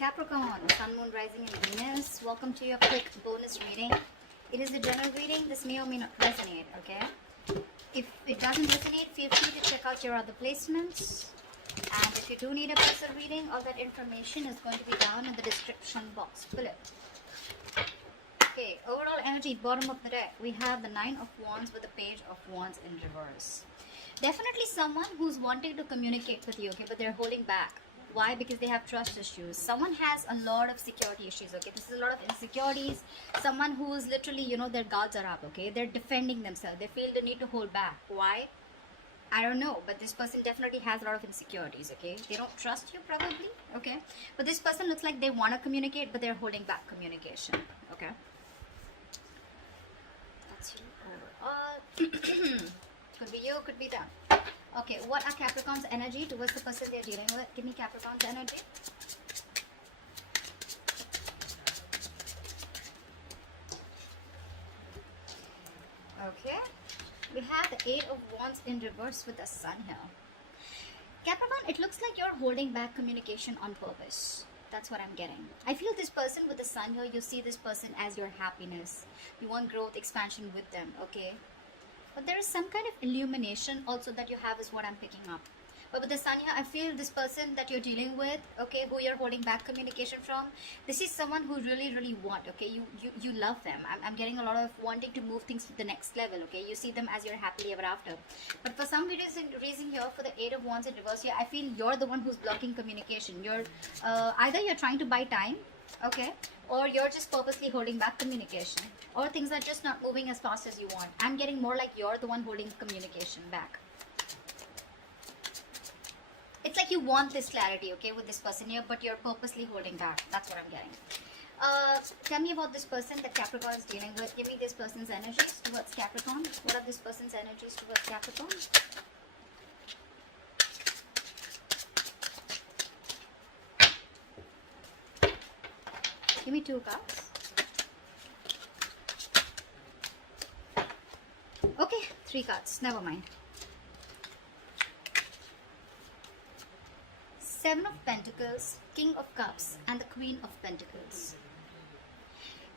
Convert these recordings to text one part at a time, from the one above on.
Capricorn, Sun, Moon, Rising, and Venus. Welcome to your quick bonus reading. It is a general reading. This may or may not resonate, okay? If it doesn't resonate, feel free to check out your other placements. And if you do need a personal reading, all that information is going to be down in the description box below. Okay, overall energy, bottom of the deck, we have the Nine of Wands with the Page of Wands in reverse. Definitely someone who's wanting to communicate with you, okay, but they're holding back. Why? Because they have trust issues. Someone has a lot of security issues, okay? This is a lot of insecurities. Someone who is literally, you know, their guards are up, okay? They're defending themselves. They feel the need to hold back. Why? I don't know, but this person definitely has a lot of insecurities, okay? They don't trust you probably, okay? But this person looks like they want to communicate, but they're holding back communication, okay? That's you overall. Could be you, could be them. Okay, what are Capricorn's energy towards the person they're dealing with? Give me Capricorn's energy. Okay, we have the Eight of Wands in reverse with the Sun here. Capricorn, it looks like you're holding back communication on purpose. That's what I'm getting. I feel this person with the Sun here, you see this person as your happiness. You want growth, expansion with them, okay? But there is some kind of illumination also that you have is what I'm picking up. But with the Sun here, I feel this person that you're dealing with, okay, who you're holding back communication from, this is someone who really want, okay, you love them. I'm getting a lot of wanting to move things to the next level, okay, you see them as your happily ever after. But for some reason here, for the Eight of Wands in reverse here, I feel you're the one who's blocking communication. You're either you're trying to buy time, okay, or you're just purposely holding back communication, or things are just not moving as fast as you want. I'm getting more like you're the one holding communication back. It's like you want this clarity, okay, with this person here, but you're purposely holding back. That's what I'm getting. Tell me about this person that Capricorn is dealing with. Give me this person's energies towards Capricorn. What are this person's energies towards Capricorn? Give me two cards. Okay, three cards. Never mind. Seven of Pentacles, King of Cups, and the Queen of Pentacles.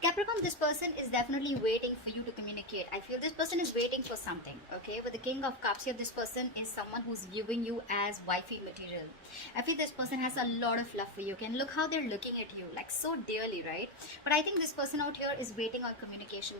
Capricorn, this person is definitely waiting for you to communicate. I feel this person is waiting for something, okay? With the King of Cups here, this person is someone who's viewing you as wifey material. I feel this person has a lot of love for you, okay? And look how they're looking at you, like so dearly, right? But I think this person out here is waiting on communication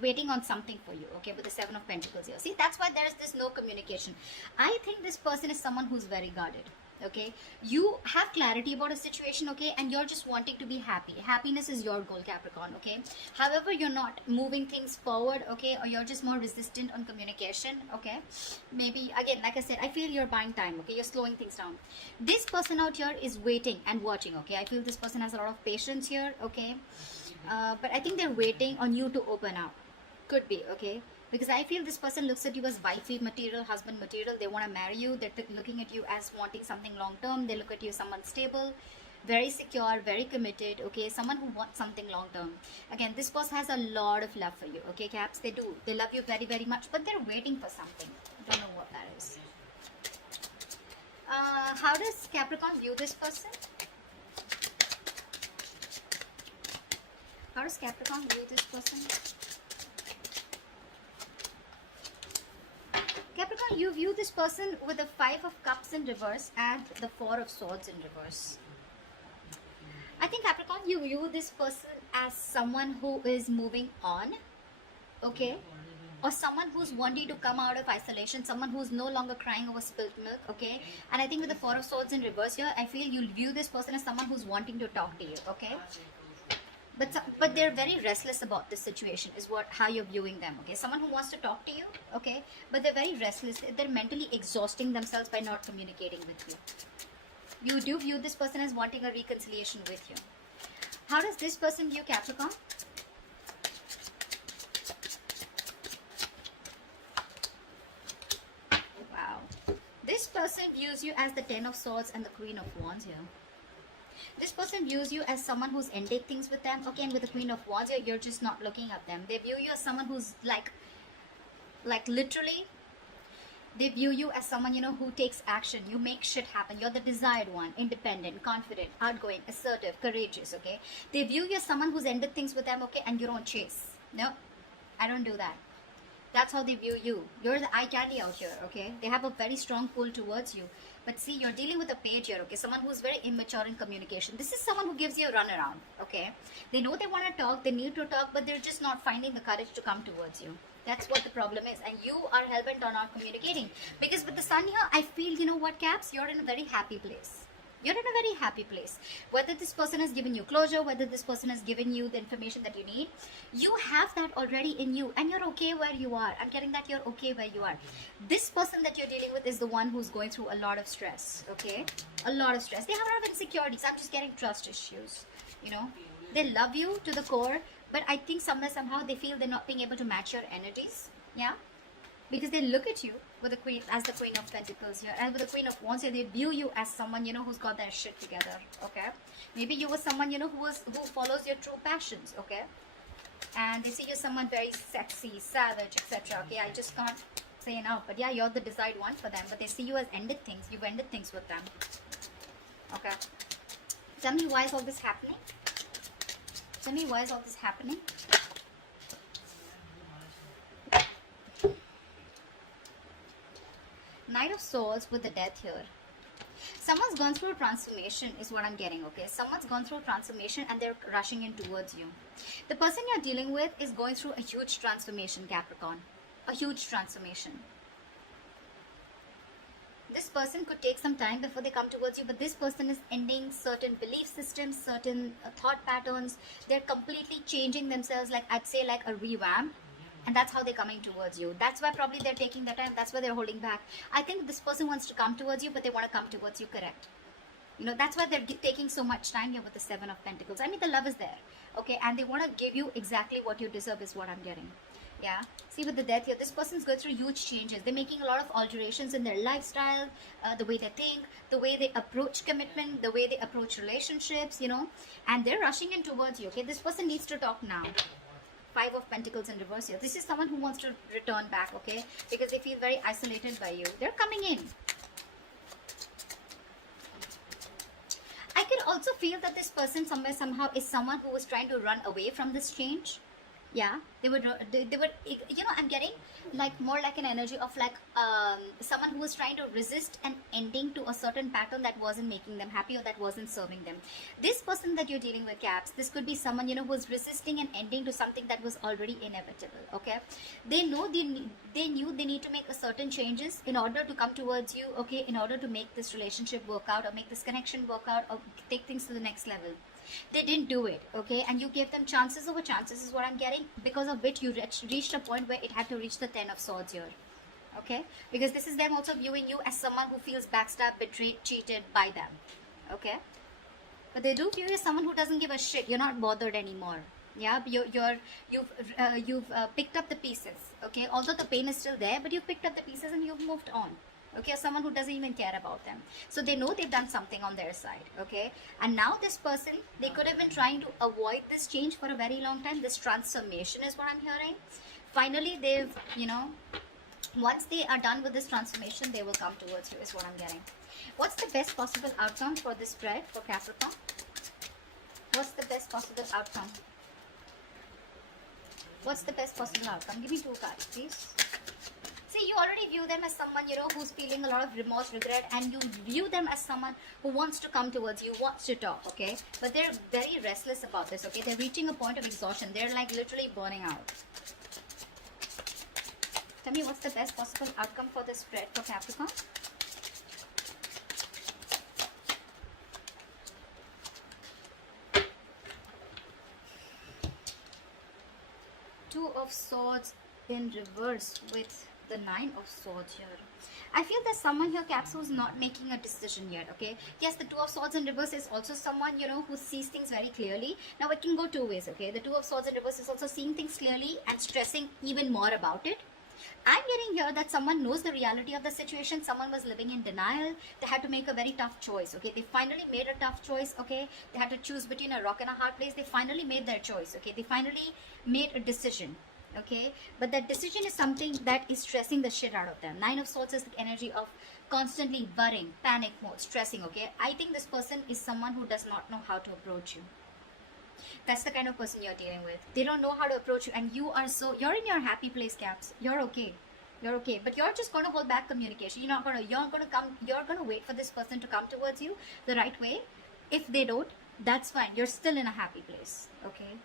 waiting on something for you, okay? With the Seven of Pentacles here. See, that's why there's this no communication. I think this person is someone who's very guarded. Okay, you have clarity about a situation, okay, and you're just wanting to be happy. Happiness is your goal, Capricorn, okay? However, you're not moving things forward, okay, or you're just more resistant on communication, okay? Maybe, again, like I said, I feel you're buying time, okay? You're slowing things down. This person out here is waiting and watching, okay? I feel this person has a lot of patience here, okay? But I think they're waiting on you to open up. Could be, okay? Because I feel this person looks at you as wifey material, husband material. They want to marry you. They're looking at you as wanting something long term. They look at you as someone stable, very secure, very committed, okay? Someone who wants something long term. Again, this person has a lot of love for you, okay, Caps? They do. They love you very much, but they're waiting for something. I don't know what that is. How does Capricorn view this person? How does Capricorn view this person? Capricorn, you view this person with the Five of Cups in reverse and the Four of Swords in reverse. I think Capricorn, you view this person as someone who is moving on, okay? Or someone who's wanting to come out of isolation, someone who's no longer crying over spilt milk, okay? And I think with the Four of Swords in reverse here, I feel you'll view this person as someone who's wanting to talk to you, okay? But they're very restless about this situation is how you're viewing them, okay? Someone who wants to talk to you, okay? But they're very restless. They're mentally exhausting themselves by not communicating with you. You do view this person as wanting a reconciliation with you. How does this person view Capricorn? Wow. This person views you as the Ten of Swords and the Queen of Wands here. This person views you as someone who's ended things with them, okay, and with the Queen of Wands here, you're just not looking at them. They view you as someone who's like literally, They view you as someone, who takes action. You make shit happen. You're the desired one, independent, confident, outgoing, assertive, courageous, okay? They view you as someone who's ended things with them, okay, and you don't chase. No, I don't do that. That's how they view you. You're the eye candy out here, okay? They have a very strong pull towards you. But see, you're dealing with a page here, okay? Someone who's very immature in communication. This is someone who gives you a runaround, okay? They know they want to talk, they need to talk, but they're just not finding the courage to come towards you. That's what the problem is. And you are hell-bent on not communicating. Because with the sun here, I feel, you know what, Caps? You're in a very happy place. You're in a very happy place. Whether this person has given you closure, whether this person has given you the information that you need, you have that already in you and you're okay where you are. I'm getting that you're okay where you are. This person that you're dealing with is the one who's going through a lot of stress, okay? A lot of stress. They have a lot of insecurities. I'm just getting trust issues, They love you to the core, but I think somewhere, somehow, they feel they're not being able to match your energies, yeah? Because they look at you with the queen as the Queen of Pentacles here, and with the Queen of Wands here, they view you as someone who's got their shit together. Okay, maybe you were someone who follows your true passions. Okay, and they see you someone very sexy, savage, etc. Okay, I just can't say enough, but yeah, you're the desired one for them. But they see you as ended things. You've ended things with them. Okay, tell me why is all this happening? Tell me why is all this happening? Knight of Swords with the Death here. Someone's gone through a transformation is what I'm getting, okay? Someone's gone through a transformation and they're rushing in towards you. The person you're dealing with is going through a huge transformation, Capricorn. A huge transformation. This person could take some time before they come towards you, but this person is ending certain belief systems, certain thought patterns. They're completely changing themselves, like I'd say like a revamp. And that's how they're coming towards you. That's why probably they're taking their time. That's why they're holding back. I think this person wants to come towards you, but they want to come towards you, correct? That's why they're taking so much time here with the Seven of Pentacles. I mean, the love is there, okay? And they want to give you exactly what you deserve is what I'm getting. Yeah, see with the Death here, this person's going through huge changes. They're making a lot of alterations in their lifestyle, the way they think, the way they approach commitment, the way they approach relationships, and they're rushing in towards you, okay? This person needs to talk now. Five of Pentacles in reverse here. This is someone who wants to return back, okay? Because they feel very isolated by you. They're coming in. I could also feel that this person somewhere, somehow is someone who was trying to run away from this change. Yeah, they would, I'm getting like more like an energy of like someone who was trying to resist an ending to a certain pattern that wasn't making them happy or that wasn't serving them. This person that you're dealing with, Caps, this could be someone who was resisting an ending to something that was already inevitable. Okay, they know they knew they need to make a certain changes in order to come towards you. Okay, in order to make this relationship work out or make this connection work out or take things to the next level. They didn't do it, okay? And you gave them chances over chances is what I'm getting, because of which you reached a point where it had to reach the 10 of Swords here, okay? Because this is them also viewing you as someone who feels backstabbed, betrayed, cheated by them, okay? But they do view you as someone who doesn't give a shit. You're not bothered anymore. Yeah, you've picked up the pieces, okay? Although the pain is still there, but you've picked up the pieces and you've moved on. Okay, someone who doesn't even care about them. So they know they've done something on their side, okay? And now this person, they could have been trying to avoid this change for a very long time. This transformation is what I'm hearing. Finally, they've, once they are done with this transformation, they will come towards you is what I'm getting. What's the best possible outcome for this spread for Capricorn? What's the best possible outcome? What's the best possible outcome? Give me two cards, please. See, you already view them as someone, who's feeling a lot of remorse, regret, and you view them as someone who wants to come towards you, wants to talk, okay? But they're very restless about this, okay? They're reaching a point of exhaustion. They're like literally burning out. Tell me what's the best possible outcome for this spread for Capricorn? Two of Swords in reverse with the Nine of Swords here. I feel there's someone here, Caps, who's not making a decision yet, okay? Yes, the Two of Swords in reverse is also someone, who sees things very clearly. Now, it can go two ways, okay? The Two of Swords in reverse is also seeing things clearly and stressing even more about it. I'm getting here that someone knows the reality of the situation. Someone was living in denial. They had to make a very tough choice, okay? They finally made a tough choice, okay? They had to choose between a rock and a hard place. They finally made their choice, okay? They finally made a decision. okay? But that decision is something that is stressing the shit out of them. Nine of Swords is the energy of constantly worrying, panic mode, stressing, okay? I think this person is someone who does not know how to approach you. That's the kind of person you're dealing with. They don't know how to approach you, and you are so, you're in your happy place, Caps. You're okay. You're okay, but you're just going to hold back communication. You're going to wait for this person to come towards you the right way. If they don't, that's fine. You're still in a happy place, okay?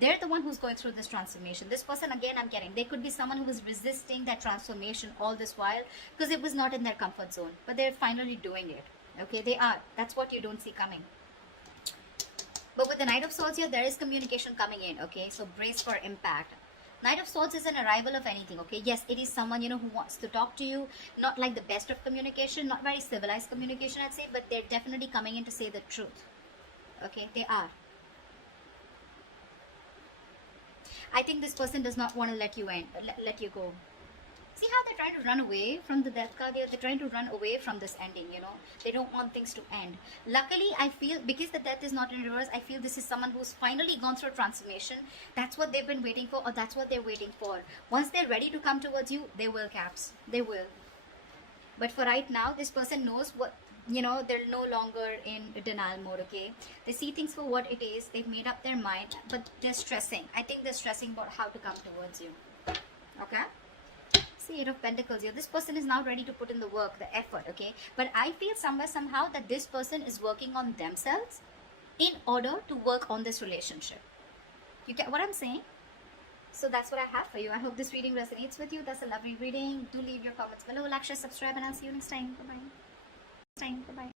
They're the one who's going through this transformation. This person, again, I'm getting, they could be someone who was resisting that transformation all this while because it was not in their comfort zone, but they're finally doing it, okay? They are. That's what you don't see coming. But with the Knight of Swords here, there is communication coming in, okay? So brace for impact. Knight of Swords is an arrival of anything, okay? Yes, it is someone, who wants to talk to you. Not like the best of communication, not very civilized communication, I'd say, but they're definitely coming in to say the truth. Okay, they are. I think this person does not want to let you let you go. See how they're trying to run away from the Death card here? They're trying to run away from this ending, They don't want things to end. Luckily, I feel, because the Death is not in reverse, I feel this is someone who's finally gone through a transformation. That's what they've been waiting for, or that's what they're waiting for. Once they're ready to come towards you, they will, Caps. They will. But for right now, this person knows what, they're no longer in denial mode, okay? They see things for what it is. They've made up their mind, but they're stressing. I think they're stressing about how to come towards you. Okay? See, Eight of Pentacles here. This person is now ready to put in the work, the effort, okay? But I feel somehow that this person is working on themselves in order to work on this relationship. You get what I'm saying? So that's what I have for you. I hope this reading resonates with you. That's a lovely reading. Do leave your comments below, like, share, subscribe, and I'll see you next time. Bye-bye.